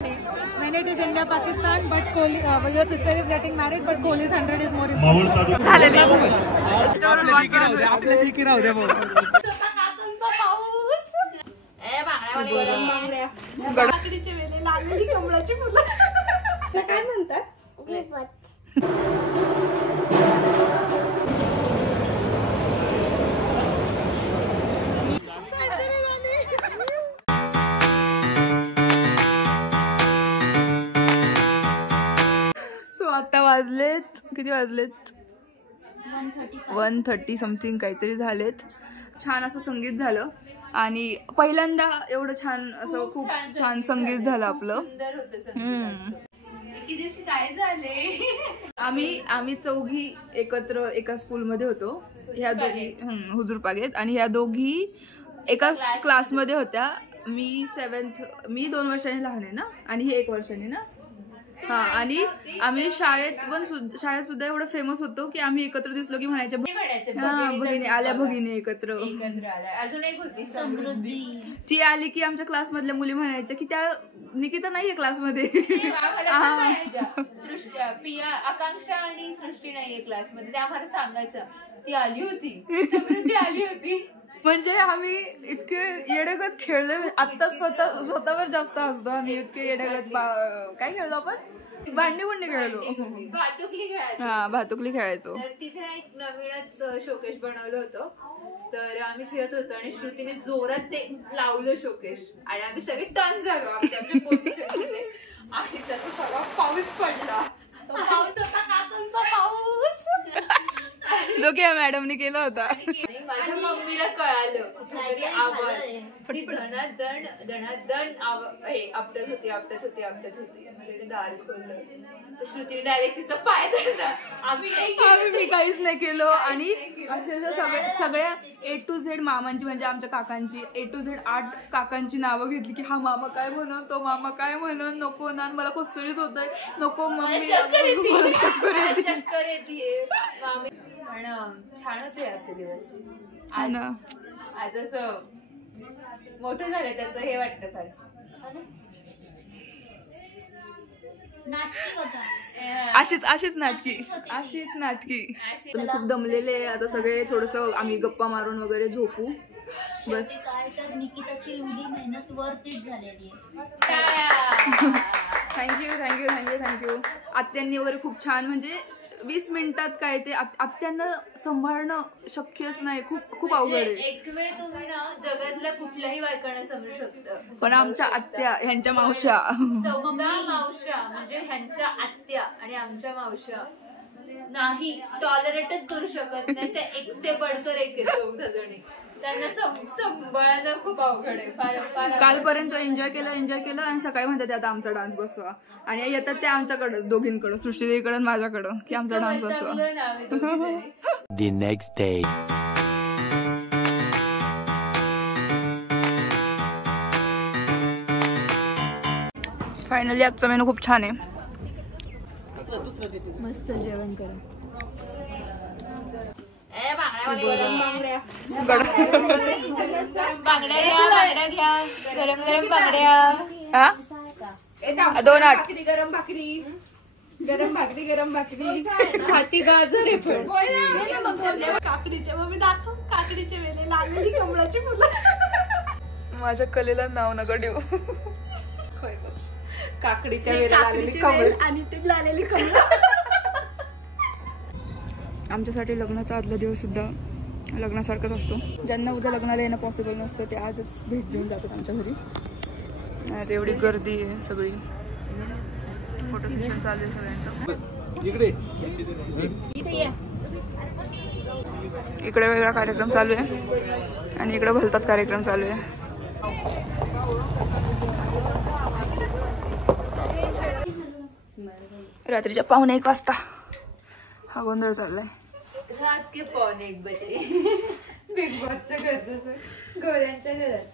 When it is India Pakistan, but Kohli, your sister is getting married, but Kohli's 100 is more important. आपल्या देखी राहू द्या बोल. काकडीचे वेले लागलेली कमळाची फुलं. काय म्हणतात? आता वाजलेत किती वाजलेत 1:30 समथिंग काहीतरी झालेत. छान असं संगीत झालं आणि पहिल्यांदा एवढं छान असं खूप छान संगीत झालं आपलं. काय झाले आम्ही चौघी एकत्र एका स्कूलमध्ये होतो. ह्या दोघी हुजूर बागेत आणि ह्या दोघी एकाच क्लासमध्ये होत्या. मी 7th, मी 2 वर्षांनी लहान आहे ना आणि ही 1 वर्षांनी ना. हा आणि आम्ही शाळेत सुद्धा एवढं फेमस होतो की आम्ही एकत्र दिसलो की म्हणायचे भगिनी आल्या, भगिनी एकत्र. अजून एक होती समृद्धी, ती आली की आमच्या क्लासमधल्या मुली म्हणायच्या की त्या निकिता नाहीये क्लासमध्ये. पिया, आकांक्षा आणि सृष्टी नाहीये क्लासमध्ये, ते आम्हाला सांगायचं. ती आली होती, समृद्धी आली होती. म्हणजे आम्ही इतके येडेगत खेळले. आता स्वतःवर जास्त हसतो आम्ही. इतके येडेगत काय खेळलो आपण? भांडी गुंडी खेळलो, भातुकली खेळायचो. हा भातुकली खेळायचो. तर तिथे एक नवीनच शोकेश बनवलं होतं. तर आम्ही खेळत होतो आणि श्रुतीने जोरात ते लावलं शोकेश आणि आम्ही सगळे टर्न झालो आमच्या पोझिशन मध्ये आणि त्याचा सगळा पाऊस पडला. पाऊस होता काचांचा पाऊस जो की मॅडमने केला होता. माझ्या मम्मीला कळालं कुठेतरी आवाज, ती धनाधन आपटत होती. मग दार खोललं, श्रुतीने डायरेक्ट तिचा पाय धरला. मी काहीच नाही केलो आणि अक्षरशः सगळ्या A to Z मामांची म्हणजे आमच्या काकांची A to Z 8 काकांची नावं घेतली की हा मामा काय म्हणून, तो मामा काय म्हणून. नको ना, मला कुस्तीच होत आहे, नको मम्मी चक्कर येते. पण छान होते यार ते दिवस. आज असं मोठं झालं त्याचं हे वाटतं फार. अशीच नाटकी. तुम्ही खूप दमलेले आता सगळे. थोडस आम्ही गप्पा मारून वगैरे झोपू बस. निकिताची एवढी मेहनत वरतीच झालेली आहे. थँक्यू. आत्यांनी वगैरे खूप छान, म्हणजे 20 मिनिटात काय ते आत्यांना सांभाळणं शक्यच नाही. खूप अवघड आहे. एक वेळ तुम्ही ना जगातल्या कुठल्याही बायकांना समजू शकता, पण आमच्या आत्या ह्यांच्या मावश्या, 14 मावश्या म्हणजे ह्यांच्या आत्या आणि आमच्या मावश्या नाही टॉलरेटच करू शकत नाही. त्या एक से बडकर एक आहेत 14 जणी. त्यांना सांभाळणं खूप अवघड आहे. कालपर्यंत एन्जॉय केलं आणि सकाळी म्हणतात आता आमचा डान्स बसवा आणि येतात ते आमच्याकडं दोघींकडं, सृष्टीदेवीकडं आणि माझ्याकडं की आमचा डान्स बसवा. The next day. फायनली आजचा मेनू खूप छान आहे. मस्त जेवण करा. गरम बांगड्या. 2-8 गरम भाकरी हाती गाजर आहे. पण काकडीचे मग मी दाखव, काकडीचे वेले लागलेली कमळाची फुलं. माझ्या कलेला नाव नका देऊ. काकडीच्या वेला लागलेली कमळ आणि ते लागलेली कमळ. आमच्यासाठी लग्नाचा आदला दिवस सुद्धा लग्नासारखाच असतो. ज्यांना उद्या लग्नाला येणं पॉसिबल नसतं ते आजच भेट देऊन जातात आमच्या घरी. एवढी गर्दी आहे सगळी. फोटो सेशन चालू आहे सगळ्यांचं. इकडे वेगळा कार्यक्रम चालू आहे आणि इकडे भलताच कार्यक्रम चालू आहे. रात्रीच्या 1:15 वाजता हा गोंधळ चाललाय. रात के 1:15 बजे बिग बॉसचं घर गोळ्यांच्या घरात.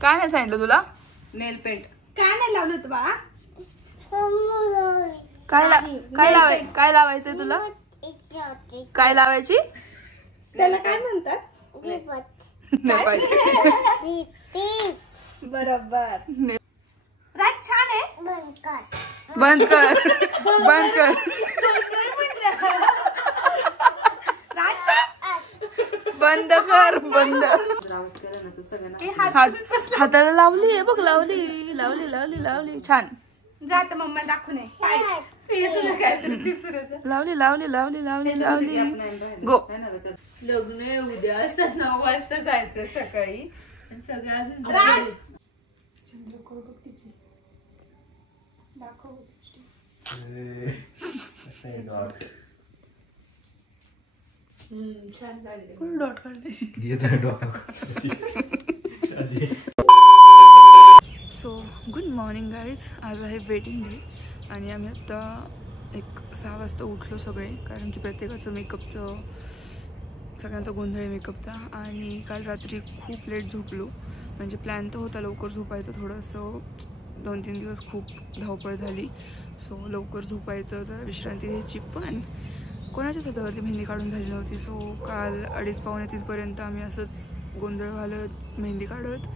काय नाही सांगितलं तुला? नेल पेंट काय नाही लावलं होतं बाळा? काय लावायचंय तुला? काय लावायची? त्याला काय म्हणतात? नेपाळची. बरोबर. रात छान आहे. बंद कर बंद कर बंद कर बंद. हाताला लावली आहे बघ, लावली लावली लावली लावली. छान जात मम्मा दाखवून लावली लावली लावली लावली लावली. गो. लग्न आहे उद्या असं 9 वाजता जायचं सकाळी. सगळं अजून छान झाले. डॉट काढले. So good morning guys. आज आहे वेडिंग डे आणि आम्ही आत्ता 6 वाजता उठलो सगळे, कारण की प्रत्येकाचं मेकअपचं, सगळ्यांचा गोंधळ आहे मेकअपचा. आणि काल रात्री खूप लेट झोपलो. म्हणजे प्लॅन तर होता लवकर झोपायचं, थोडंसं 2-3 दिवस खूप धावपळ झाली. सो लवकर झोपायचं, जरा विश्रांती घ्यायची. पण कोणाच्याच हातावरती मेहंदी काढून झाली नव्हती. सो काल 2:30-3 पर्यंत आम्ही असंच गोंधळ घालत, मेहंदी काढत,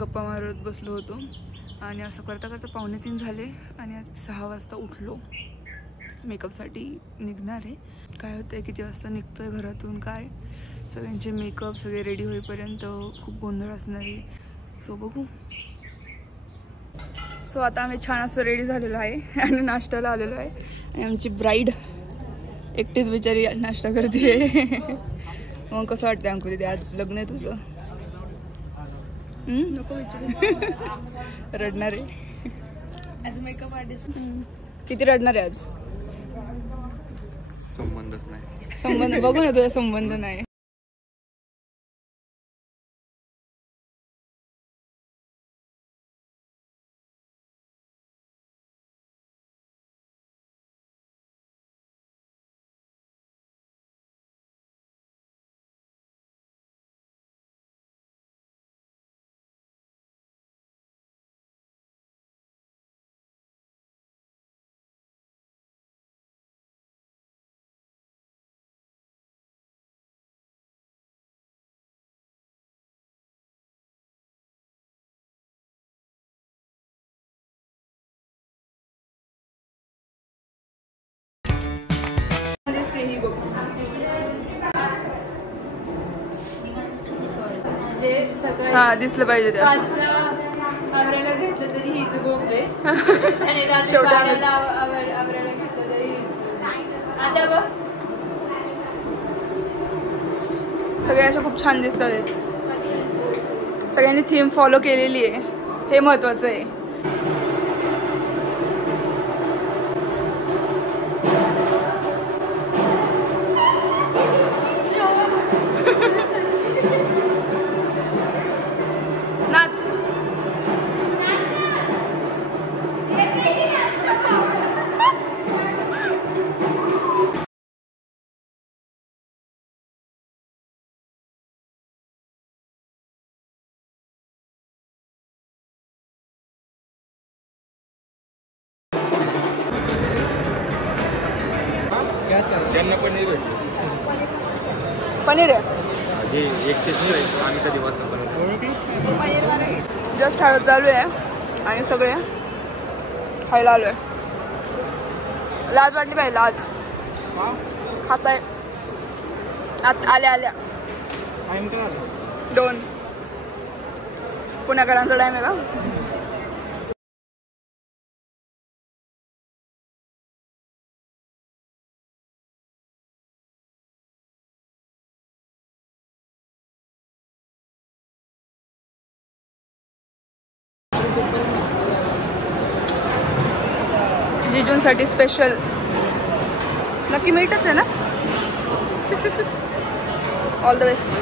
गप्पा मारत बसलो होतो. आणि असं करता करता 2:45 झाले आणि आज 6 वाजता उठलो. मेकअपसाठी निघणार आहे. काय होतं आहे, किती वाजता निघतो आहे घरातून, काय सगळ्यांचे मेकअप सगळे रेडी होईपर्यंत खूप गोंधळ असणार आहे. सो बघू. सो आता आम्ही छान असं रेडी झालेलो आहे आणि नाश्त्याला आलेलो आहे. आणि आमची ब्राईड एकटीच बिचारी नाश्ता करते. मग कसं वाटतं अंकुरी, ते आज लग्न आहे तुझं? नको विचार. रडणार आहे आज मेकअप आर्टिस्ट. किती रडणार आहे आज? संबंधच नाही. संबंध बघू ना, तुझा संबंध नाही. हा दिसलं पाहिजे. 5ला आवरायला घेतलं तरी हीच बोंबे आणि रात्री 12ला आवरायला घेतलं तरी हीच बोंबे. आता बघ सगळे अशा खूप छान दिसतात आहेत. सगळ्यांनी थीम फॉलो केलेली आहे, हे महत्वाचं आहे. नाच. त्यांना पनीर भेटतो. पनीर आहे. एक टेस्ट राहील. आम्ही कधी वाजता जस्ट हळद चालू आहे आणि सगळे खायला आलो आहे. लाज वाटली पाहिजे, लाज. खाताय आल्या आल्या 2 पुण्याकरांचा टाइम आहे का? जिजूंसाठी स्पेशल. नक्की मीठच आहे ना? All the best.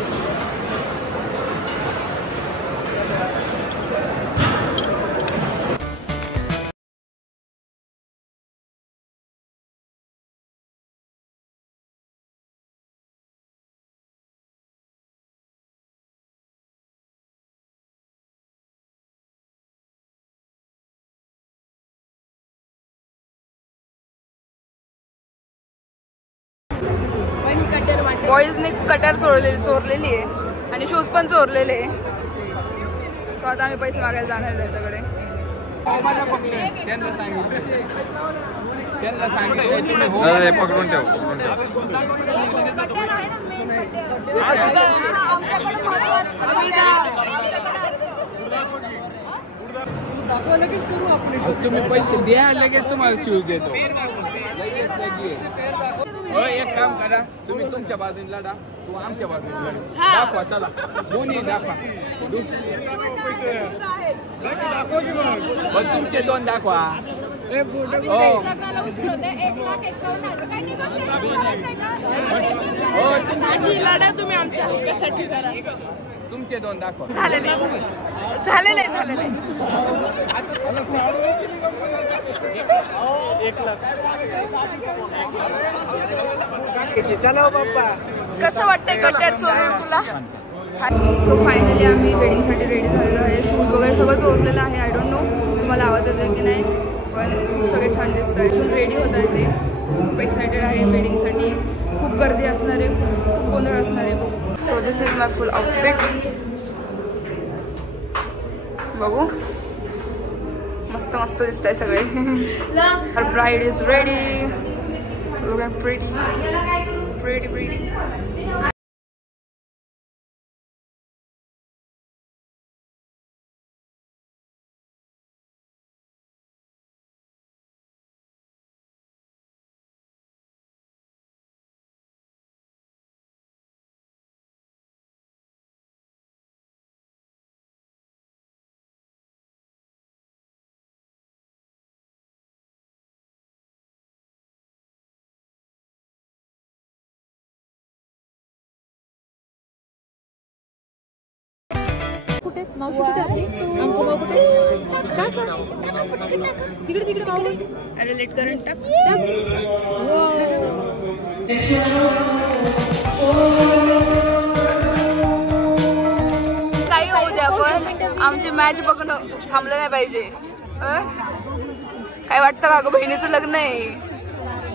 बॉईजने कटर चोरलेली आहे आणि शूज पण चोरलेले आहे. सो आता आम्ही पैसे मागायला जाणार आहे त्यांच्याकडे. पकडून ठेव तुम्ही पैसे द्या लगेच तुम्हाला शूज देतो. एक काम करा तुम्ही तुमच्या बाजूने लढा तू आमच्या बाजूने लढा. दाखवा चला दोन्ही दाखवा. तुमचे दोन दाखवा. लढा तुम्ही आमच्या हक्कासाठी जरा. तुमचे दोन दाखवा. झालेले कसं वाटतंय कट्यार चोरून तुला? सो फायनली आम्ही वेडिंगसाठी रेडी झालेलो आहे. शूज वगैरे सगळं जोडलेलं आहे. आय डोंट नो तुम्हाला आवाज येतो की नाही, पण सगळे छान दिसत आहे. अजून रेडी होत आहे ते. खूप एक्सायटेड आहे वेडिंगसाठी. खूप गर्दी असणार आहे, खूप गोंधळ असणार आहे. So this is my full outfit. बघू मस्त मस्त दिसत आहे सगळे. Bride is ready. Look at pretty pretty pretty. मावशी कुठे आपली? अंकु माऊ कुठे? तिकडे तिकडे माऊली. अरे लेट करून टाक. काही होऊ द्या पण आमची मॅच बघणं थांबलं नाही पाहिजे. काय वाटतं का गं, बहिणीचं लग्न आहे.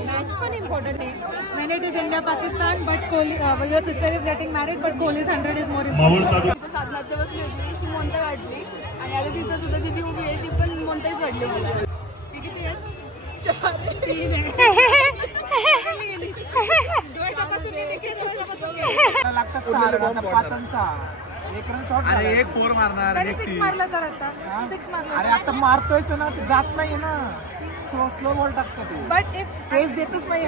मॅच पण इम्पॉर्टंट आहे. When it is India Pakistan, but Kohli, your sister is getting married, but Kohli's 100 is more important. साधनात बसली होती, ती मोंता काढली आणि आता तिचं सुद्धा तिची उभी आहे, ती पण मोंताच वाढली मला. अरे एक 4 मारणार. 6 मारला तर आता 6 मारला. अरे आता मारतोयच ना, ते जात नाही ना. स्लो बॉल टाकतो ते. बट इफ पेस देतच नाही.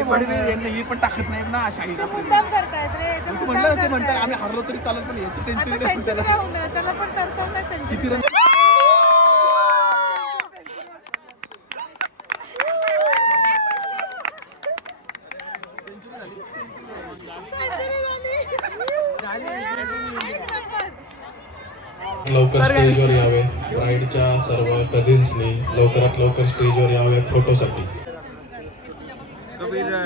ही पण टाकत नाही ना शाही. मुद्दाम करतायत रे. ते मुद्दाम करतायत. आम्ही हरलो तरी चालेल पण याची आता सेंचुरी राहून द्या, त्याला पण तरसवणार सेंचुरी. लवकर स्टेजवर यावे. ब्राईडच्या सर्व कझिन्सनी लवकरात लवकर स्टेजवर यावे फोटोसाठी.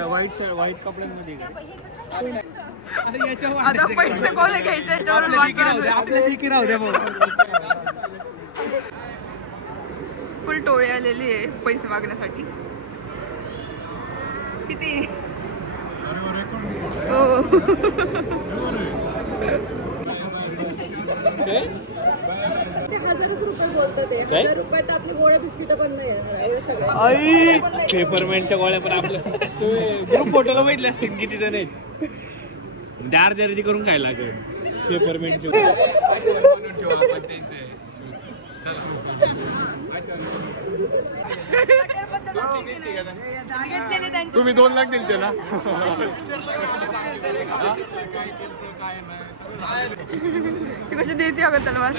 वाईट कपड्यांमध्ये आता पैसे कोण घ्यायचे फुल टोळी आलेली आहे पैसे मागण्यासाठी. किती? पेपरमेंटच्या गोळ्या पण आपल्या ग्रुप फोटोला माहितले असतील किती जण आहेत. दार जर्दी करून काय लागेल पेपरमेंटचे. तुम्ही 2 लाख दिले त्याला. ती कशी देते अगं तलवार.